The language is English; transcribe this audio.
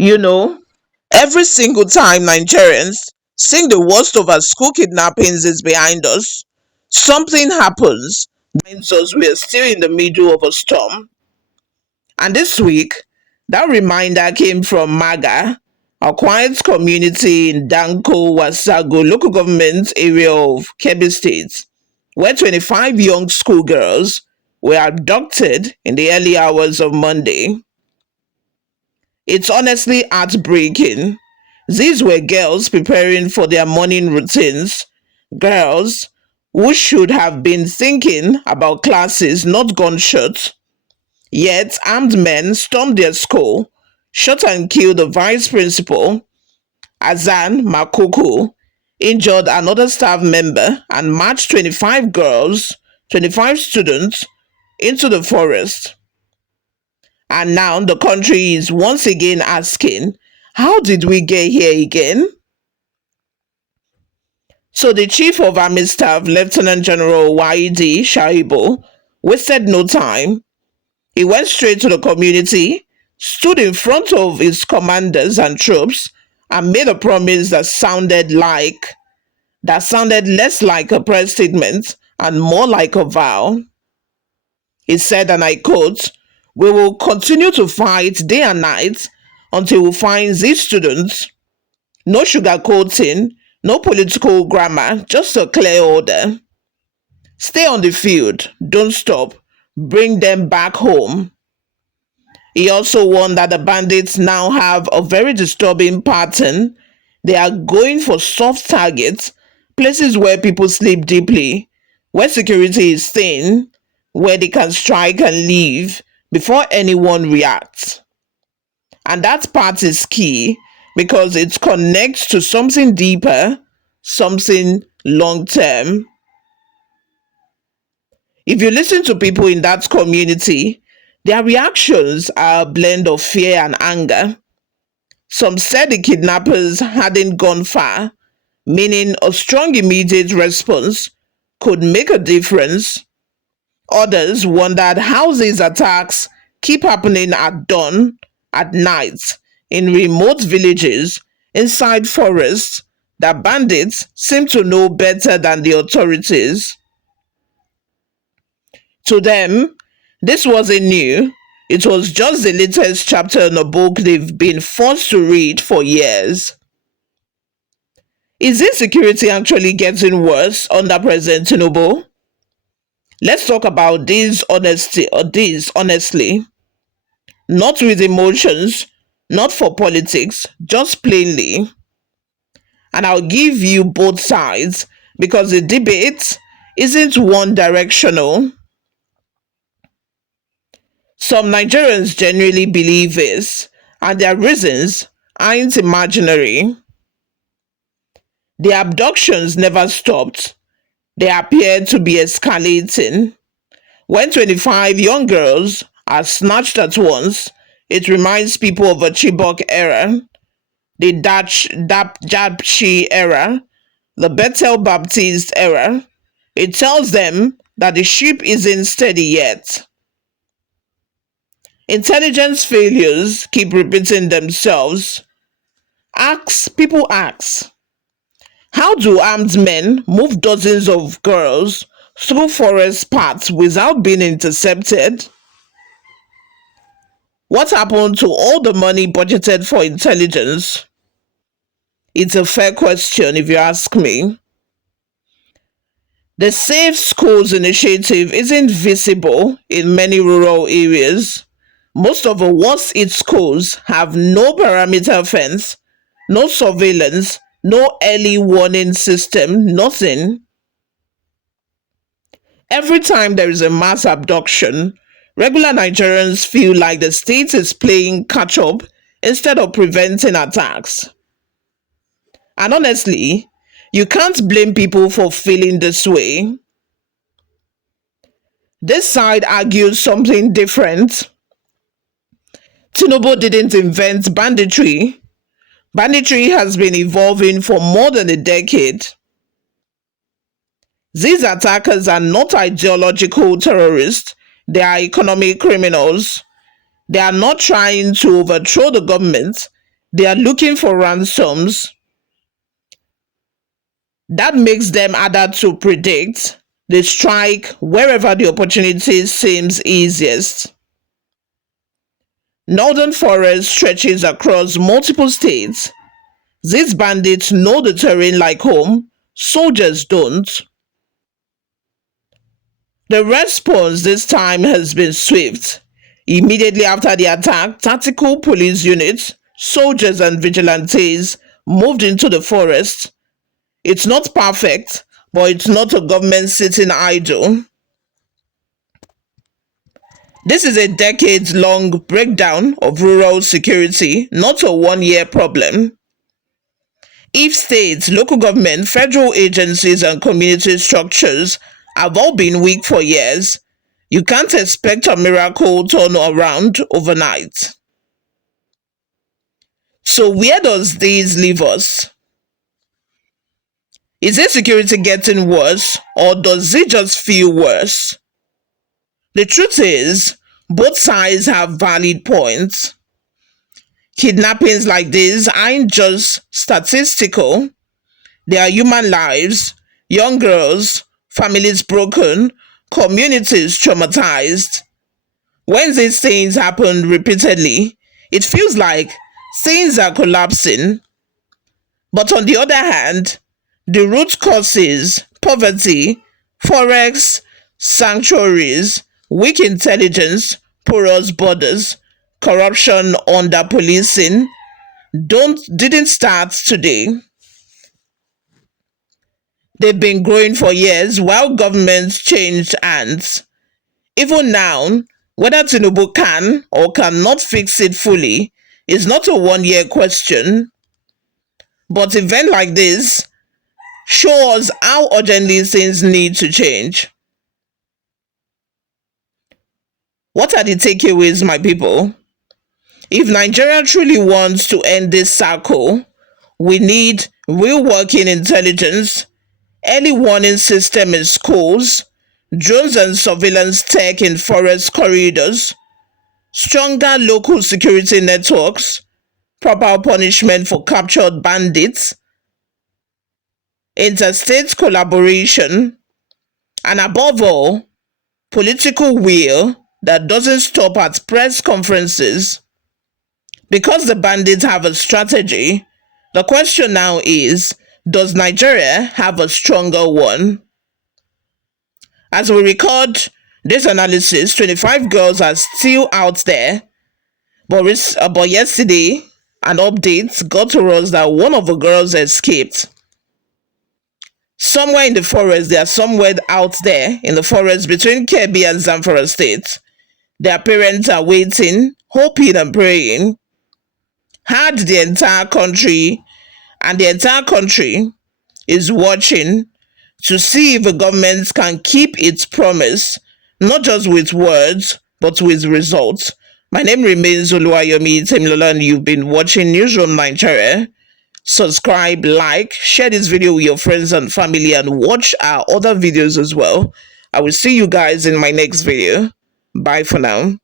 You know, every single time Nigerians think the worst of our school kidnappings is behind us, something happens that reminds us we are still in the middle of a storm. And this week, that reminder came from Maga, a quiet community in Danko Wasago local government area of Kebbi State, where 25 young schoolgirls were abducted in the early hours of Monday. It's honestly heartbreaking. These were girls preparing for their morning routines, girls who should have been thinking about classes, not gunshots. Yet armed men stormed their school, shot and killed the vice principal, Azan Makoko, injured another staff member, and marched 25 students into the forest. And now the country is once again asking, how did we get here again? So the Chief of Army Staff, Lieutenant General Waidi Shaibu, wasted no time. He went straight to the community, stood in front of his commanders and troops, and made a promise that sounded less like a press statement and more like a vow. He said, and I quote, "We will continue to fight day and night until we find these students. No sugarcoating, no political grammar, just a clear order. Stay on the field, don't stop, bring them back home." He also warned that the bandits now have a very disturbing pattern. They are going for soft targets, places where people sleep deeply, where security is thin, where they can strike and leave before anyone reacts. And that part is key because it connects to something deeper, something long term. If you listen to people in that community, their reactions are a blend of fear and anger. Some said the kidnappers hadn't gone far, meaning a strong immediate response could make a difference. Others wondered how these attacks keep happening at dawn, at night, in remote villages, inside forests, that bandits seem to know better than the authorities. To them, this wasn't new. It was just the latest chapter in a book they've been forced to read for years. Is insecurity actually getting worse under President Tinubu? Let's talk about this honestly, not with emotions, not for politics, just plainly. And I'll give you both sides because the debate isn't one directional. Some Nigerians genuinely believe this, and their reasons aren't imaginary. The abductions never stopped. They appear to be escalating. When 25 young girls are snatched at once, it reminds people of a Chibok era, the Japshi era, the Bethel Baptist era. It tells them that the ship isn't steady yet. Intelligence failures keep repeating themselves. People ask, how do armed men move dozens of girls through forest paths without being intercepted? What happened to all the money budgeted for intelligence? It's a fair question if you ask me. The Safe Schools initiative isn't visible in many rural areas. Most of the worst hit schools have no perimeter fence, no surveillance, no early warning system, nothing. Every time there is a mass abduction, regular Nigerians feel like the state is playing catch up instead of preventing attacks. And honestly, you can't blame people for feeling this way. This side argues something different. Tinubu didn't invent banditry. Banditry has been evolving for more than a decade. These attackers are not ideological terrorists, they are economic criminals. They are not trying to overthrow the government, They are looking for ransoms. That makes them harder to predict. They strike wherever the opportunity seems easiest. Northern Forest stretches across multiple states. These bandits know the terrain like home, soldiers don't. The response this time has been swift. Immediately after the attack, tactical police units, soldiers, and vigilantes moved into the forest. It's not perfect, but it's not a government sitting idle. This is a decades long breakdown of rural security, not a 1 year problem. If states, local government, federal agencies, and community structures have all been weak for years, you can't expect a miracle turnaround overnight. So, where does this leave us? Is insecurity getting worse, or does it just feel worse? The truth is, both sides have valid points. Kidnappings like this aren't just statistical, they are human lives, young girls, families broken, communities traumatized. When these things happen repeatedly, it feels like things are collapsing. But on the other hand, the root causes, poverty, forex, sanctuaries, weak intelligence, porous borders, corruption, under policing, didn't start today. They've been growing for years while governments changed hands. Even now, whether Tinubu can or cannot fix it fully is not a 1 year question. But events like this show us how urgently things need to change. What are the takeaways, my people? If Nigeria truly wants to end this cycle, we need real working intelligence, early warning system in schools, drones and surveillance tech in forest corridors, stronger local security networks, proper punishment for captured bandits, interstate collaboration, and above all, political will that doesn't stop at press conferences. Because the bandits have a strategy, the question now is, does Nigeria have a stronger one? As we record this analysis, 25 girls are still out there, but yesterday, an update got to us that one of the girls escaped. Somewhere in the forest, they are somewhere out there in the forest between Kebbi and Zamfara State. Their parents are waiting, hoping and praying. Had the entire country, and the entire country is watching to see if the government can keep its promise, not just with words, but with results. My name remains Oluwayomi Temlola, and you've been watching Newsroom Nigeria. Subscribe, like, share this video with your friends and family, and watch our other videos as well. I will see you guys in my next video. Bye for now.